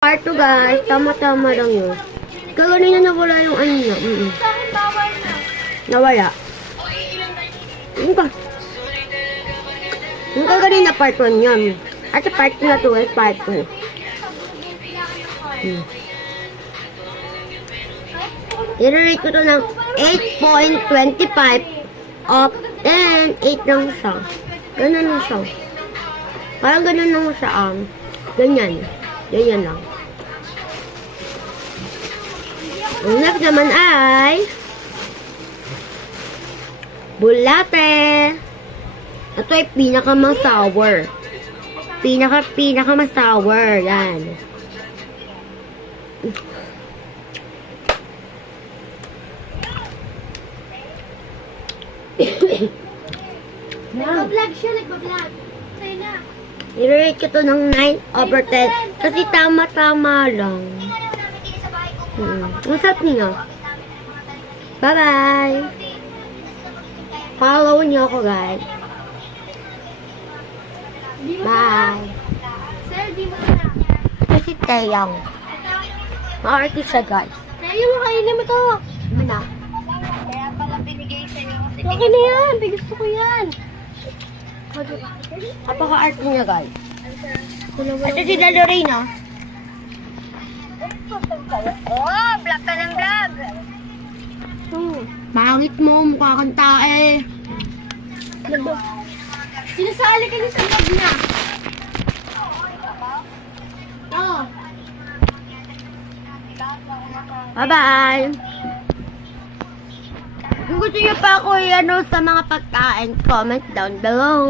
Part 2 guys, tama-tama lang yun. Kagano na nawala yung ano niya. Nawala. Yung kagano na part 1 yun. At sa part 2 na to is part 2. I-rate ko to ng 8.25 of 10. 8 lang siya. Ganun lang siya. Parang ganun lang siya. Ganyan. Ganyan lang. Ang next naman ay bulate. Ito ay pinaka-masour. Pinaka-masour. Yan. Nagpa-vlog siya, nagpa-vlog. Sa'yo na. I-rate ko to ng 9/10. Kasi tama-tama lang. Ang sarap niya. Bye-bye. Follow niyo ako, guys. Bye. Sir, di mo na. Kasi Tayang. Ma-artist siya, guys. Sa'yo mo, kainin mo to. Ano na? Kaya pala binigay sa'yo. Okay na yan, gusto ko yan. Napaka-art niya, guys. Ito si Lorena. Oh, vlog ka ng vlog. Pangit mo, mukha kang tae. Sinasali ka niya sa vlog niya. Oo. Bye-bye. Kung gusto niyo pa ako sa mga pagkain, comment down below.